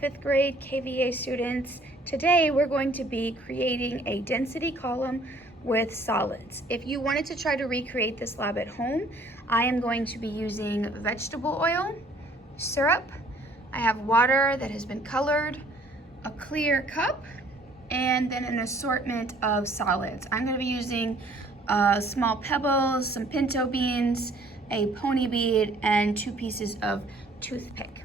5th grade KVA students. Today we're going to be creating a density column with solids. If you wanted to try to recreate this lab at home, I am going to be using vegetable oil, syrup, I have water that has been colored, a clear cup, and then an assortment of solids. I'm going to be using small pebbles, some pinto beans, a pony bead, and 2 pieces of toothpick.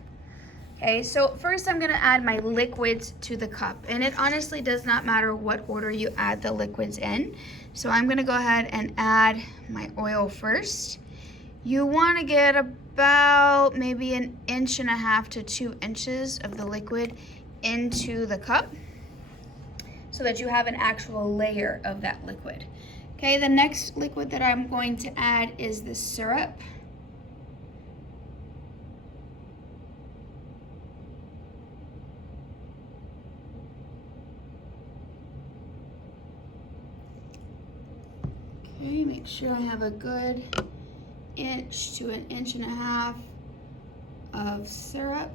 Okay, so first I'm gonna add my liquids to the cup, and it honestly does not matter what order you add the liquids in. So I'm gonna go ahead and add my oil first. You wanna get about maybe 1.5 to 2 inches of the liquid into the cup so that you have an actual layer of that liquid. Okay, the next liquid that I'm going to add is the syrup. Okay, make sure I have a good 1 to 1.5 inches of syrup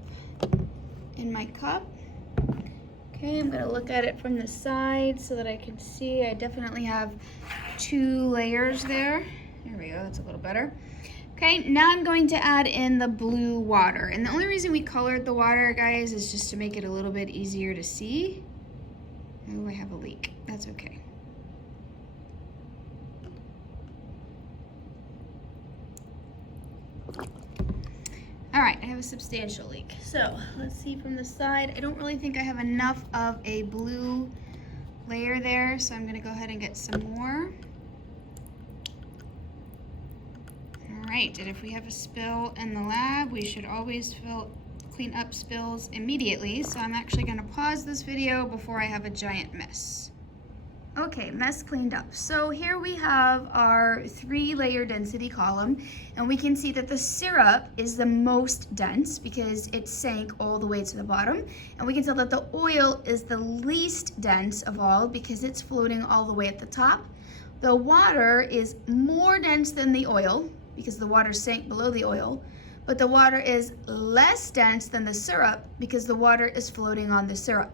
in my cup. Okay, I'm gonna look at it from the side so that I can see. I definitely have 2 layers there. There we go, that's a little better. Okay, now I'm going to add in the blue water. And the only reason we colored the water, guys, is just to make it a little bit easier to see. Oh, I have a leak, that's okay. All right, I have a substantial leak. So let's see from the side. I don't really think I have enough of a blue layer there, so I'm gonna go ahead and get some more. All right, and if we have a spill in the lab, we should always clean up spills immediately. So I'm actually gonna pause this video before I have a giant mess. Okay, mess cleaned up. So here we have our 3-layer density column, and we can see that the syrup is the most dense because it sank all the way to the bottom. And we can tell that the oil is the least dense of all because it's floating all the way at the top. The water is more dense than the oil because the water sank below the oil, but the water is less dense than the syrup because the water is floating on the syrup.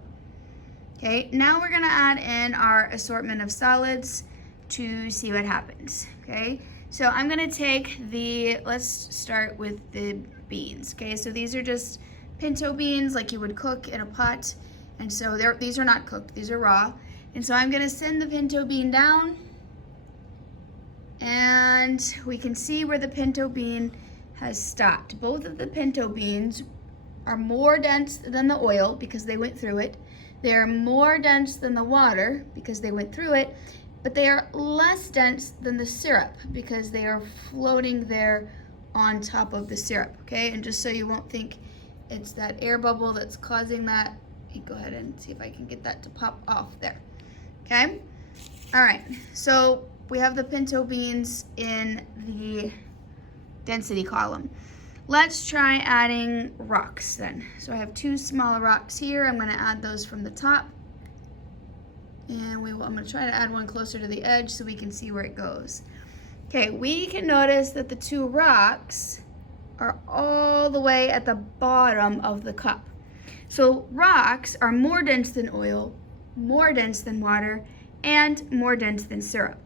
Okay, now we're gonna add in our assortment of solids to see what happens, okay? So I'm gonna take let's start with the beans, okay? So these are just pinto beans like you would cook in a pot. And so these are not cooked, these are raw. And so I'm gonna send the pinto bean down, and we can see where the pinto bean has stopped. Both of the pinto beans are more dense than the oil because they went through it. They are more dense than the water because they went through it, but they are less dense than the syrup because they are floating there on top of the syrup, okay? And just so you won't think it's that air bubble that's causing that, you go ahead and see if I can get that to pop off there, okay? All right, so we have the pinto beans in the density column. Let's try adding rocks then. So I have 2 smaller rocks here. I'm gonna add those from the top. And I'm gonna try to add one closer to the edge so we can see where it goes. Okay, we can notice that the 2 rocks are all the way at the bottom of the cup. So rocks are more dense than oil, more dense than water, and more dense than syrup.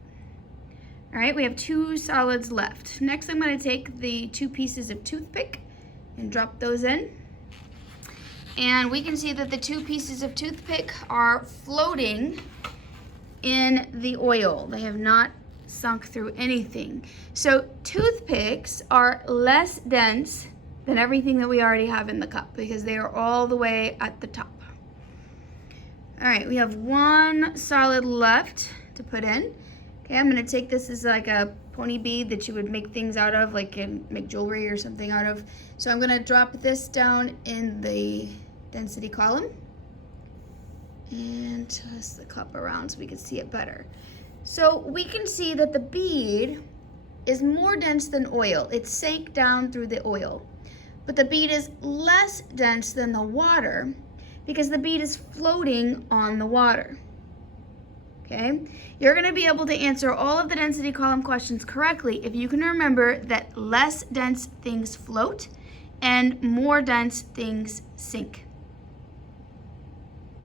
All right, we have 2 solids left. Next, I'm gonna take the 2 pieces of toothpick and drop those in. And we can see that the 2 pieces of toothpick are floating in the oil. They have not sunk through anything. So toothpicks are less dense than everything that we already have in the cup because they are all the way at the top. All right, we have 1 solid left to put in. Okay, I'm gonna take this as like a pony bead that you would make things out of, like make jewelry or something out of. So I'm gonna drop this down in the density column and twist the cup around so we can see it better. So we can see that the bead is more dense than oil. It sank down through the oil, but the bead is less dense than the water because the bead is floating on the water. Okay, you're going to be able to answer all of the density column questions correctly if you can remember that less dense things float and more dense things sink.